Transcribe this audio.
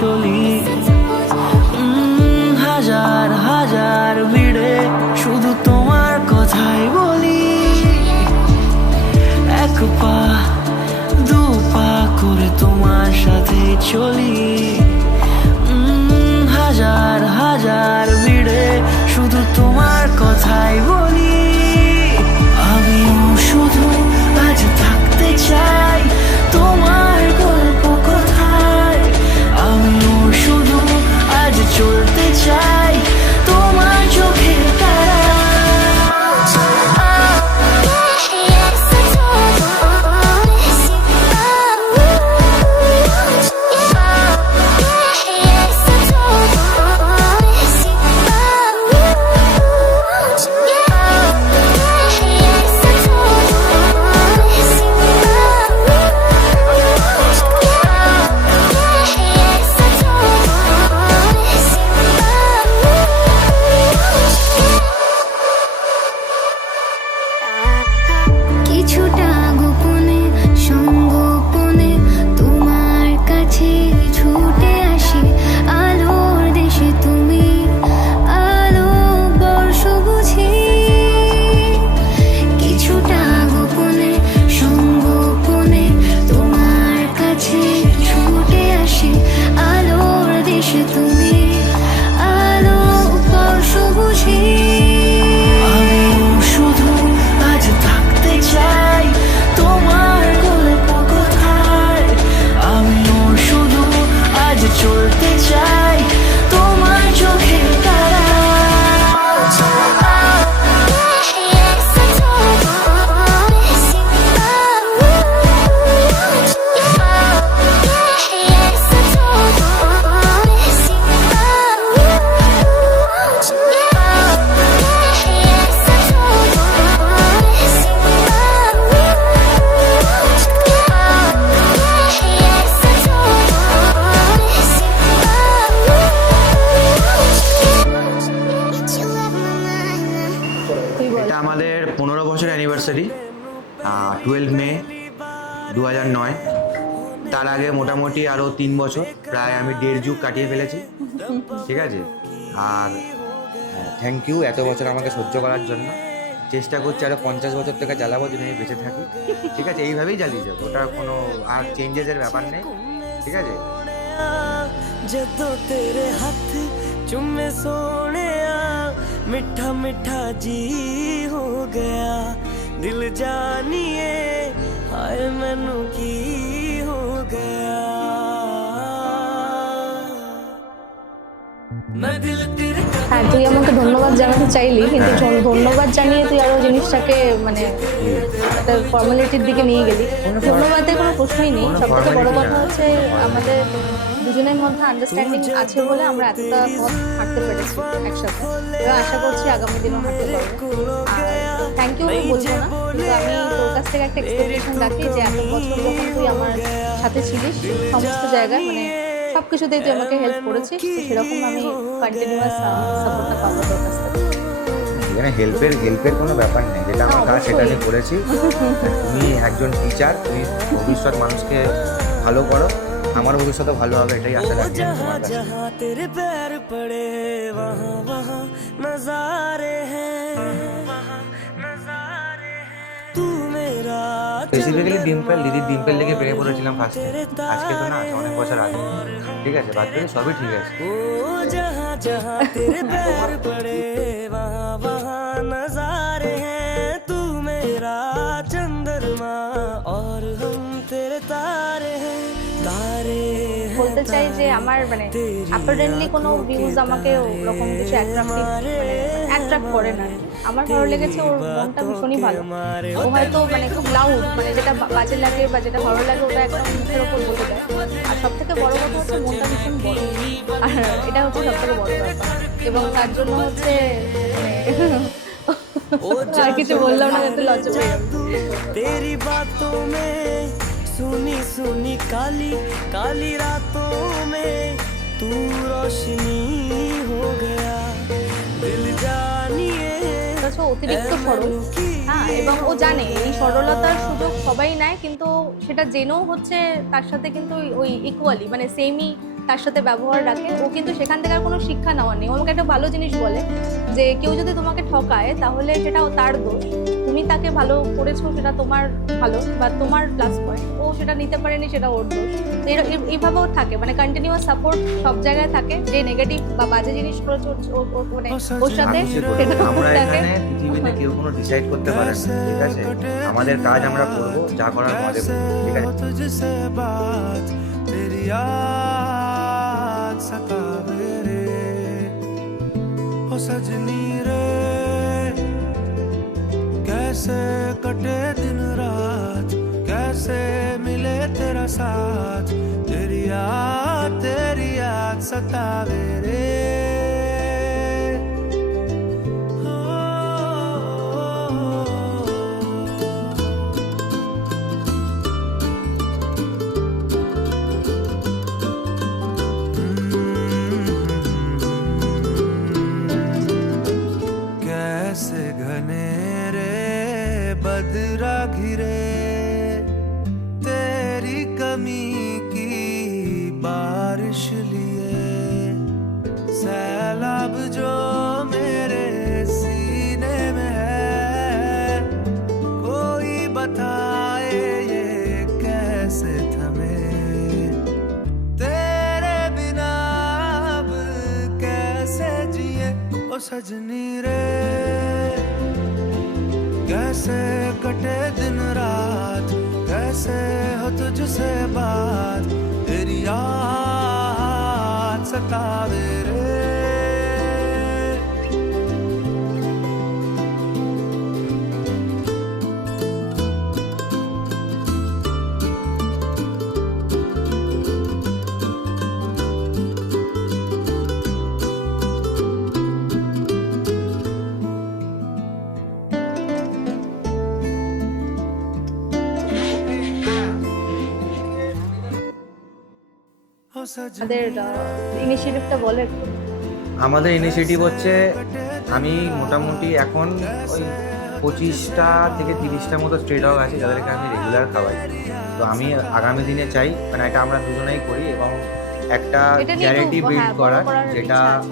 চলি হাজার হাজার ভিড়ে শুধু তোমার কথাই বলি, এক পা দু পা করে তোমার সাথে চলি, হাজার হাজার ভিড়ে শুধু তোমার কথাই বলি। আমিও শুধু আজ থাকতে চাই তোমার গল্প কথায়, আমিও শুধু আজ চলতে চাই তোমার চোখের তারায়। এটা আমাদের 15 বছর অ্যানিভার্সারি, 12 মে 2009। তার আগে মোটামুটি আরও 3 বছর, প্রায় আমি 1.5 যুগ কাটিয়ে ফেলেছি। ঠিক আছে, আর থ্যাংক ইউ এত বছর আমাকে সহ্য করার জন্য। চেষ্টা করছি আরও 50 বছর থেকে জ্বালাবো যদি আমি বেঁচে থাকি। ঠিক আছে, এইভাবেই জ্বালিয়ে যাবো, ওটা কোনো আর চেঞ্জেসের ব্যাপার নেই। ঠিক আছে। ਜਦੋਂ ਤੇਰੇ ਹੱਥ ਚੁੰਮੇ ਸੋਹਣਿਆ ਮਿੱਠਾ ਮਿੱਠਾ ਜੀ ਹੋ ਗਿਆ, ਦਿਲ ਜਾਣੀਏ ਹਾਏ ਮੈਨੂੰ ਕੀ ਹੋ ਗਿਆ, मैं दिल तेरे। হ্যাঁ, তুই আমাকে ধন্যবাদ জানাতে চাইলি, কিন্তু ধন্যবাদ জানিয়ে তুই আরো জিনিসটাকে মানে একটা ফর্মালিটির দিকে নিয়ে গেলি। ধন্যবাদের কোনো প্রশ্নই নেই। সবথেকে বড় কথা হচ্ছে আমাদের দুজনের মধ্যে আন্ডারস্ট্যান্ডিং আছে বলে আমরা এতটা পথ হাঁটতে পেরেছি একসাথে, এবং আশা করছি আগামী দিনও হাঁটতে পারবো। আর থ্যাংক ইউ আমি বলবো না, কিন্তু আমি তোর কাছ থেকে একটা এক্সপেকটেশন রাখি যে এত বছর যখন তুই আমার সাথে ছিলিস সমস্ত জায়গায়, মানে সব কিছুতেই তুই আমাকে হেল্প করেছিস, তো সেরকম আমি কন্টিনিউয়াস সাপোর্টটা পাবো তোর কাছ থেকে। এখানে হেল্পের কোনো ব্যাপার নেই, যেটা আমার কাজ সেটা আমি করেছি। তুমি একজন টিচার, তুমি ভবিষ্যৎ মানুষকে ভালো করো, আমার ভবিষ্যতে ভালো হবে, এটাই আশা রাখছি তোমার কাছে। বেসিক্যালি দিদির ডিম্পল লেগে পেরে পড়েছিলাম ফার্স্টে, আজকে তো না, অনেক বছর আগে। ঠিক আছে, বাদ দিয়ে সবই ঠিক আছে। चंद्रमा और हम तेरे तारे हैं, तारे हैं। বলতে চাই যে আমার মানে অ্যাপারেন্টলি কোনো ভিউজ আমাকে ওরকম কিছু অ্যাট্রাক্ট করে না। আমার ভালো লেগেছে, ওর মনটা ভীষণই ভালো। ও হয়তো মানে খুব লাউড, মানে যেটা বাজে লাগে বা যেটা ভালো লাগে ওটা একদম মুখের ওপর বলে দেয়। আর সব থেকে বড় কথা হচ্ছে মনটা ভীষণ বড়, আর এটা হচ্ছে সব থেকে বড় ব্যাপার। এবং তার জন্য হচ্ছে আর কিছু বললাম না, যাতে লজ্জা পেয়ে যাবে। तेरी बातों में सुनी सुनी काली काली रातों में तू रोशनी हो गया दिल जानिए হচ্ছে অতিরিক্ত সরল। হ্যাঁ, এবং ও জানে এই সরলতার সুযোগ সবাই নেয়, কিন্তু সেটা জেনেও হচ্ছে তার সাথে কিন্তু ওই ইকুয়ালি মানে সেমই তার সাথে ব্যবহার রাখে। ও কিন্তু সেখান থেকে আর কোনো শিক্ষা নেওয়ার নেই। ও আমাকে একটা ভালো জিনিস বলে যে কেউ যদি তোমাকে ঠকায় তাহলে সেটা তার দোষ, তুমি তাকে ভালো করেছো সেটা তোমার ভালো বা তোমার প্লাস পয়েন্ট, ও সেটা নিতে পারেনি সেটা ওর দোষ। তো এইভাবেও থাকে, মানে কন্টিনিউয়াস সাপোর্ট সব জায়গায় থাকে। যে নেগেটিভ বা বাজে জিনিস করেছে মানে ওর সাথে সেটা আমরা থাকে। এখানে পৃথিবীতে কেউ কোনো ডিসাইড করতে পারে না, ঠিক আছে? আমাদের কাজ আমরা করব, যা করার আমাদের করবো, ঠিক আছে? तुझसे बात तेरी याद सतावे रे ओ सजनी रे कैसे कटे दिन रात कैसे मिले तेरा साथ तेरी याद सतावे रे कैसे घनेरे बदरा घिरे तेरी कमी की बारिश लिए सैलाब जो मेरे सीने में है कोई बताए ये कैसे थमे तेरे बिना अब कैसे जिए ओ सजनी रे कैसे कटे दिन रात कैसे हो तुझसे बात तेरी याद सतावे रे ओ सजनी আমাদের ইনিশিয়েটিভটা বলে একটু। আমাদের ইনিশিয়েটিভ হচ্ছে আমি মোটামুটি এখন ওই 25টা থেকে 30টার মতো স্ট্রে ডগ আছে যাদেরকে আমি রেগুলার খাওয়াই। তো আমি আগামী দিনে চাই, মানে এটা আমরা দুজনেই করি এবং একটা এটা নিয়ে চ্যারিটি একটু, বিল্ড হ্যাঁ, বড় করার, করার যেটা ইচ্ছা আছে।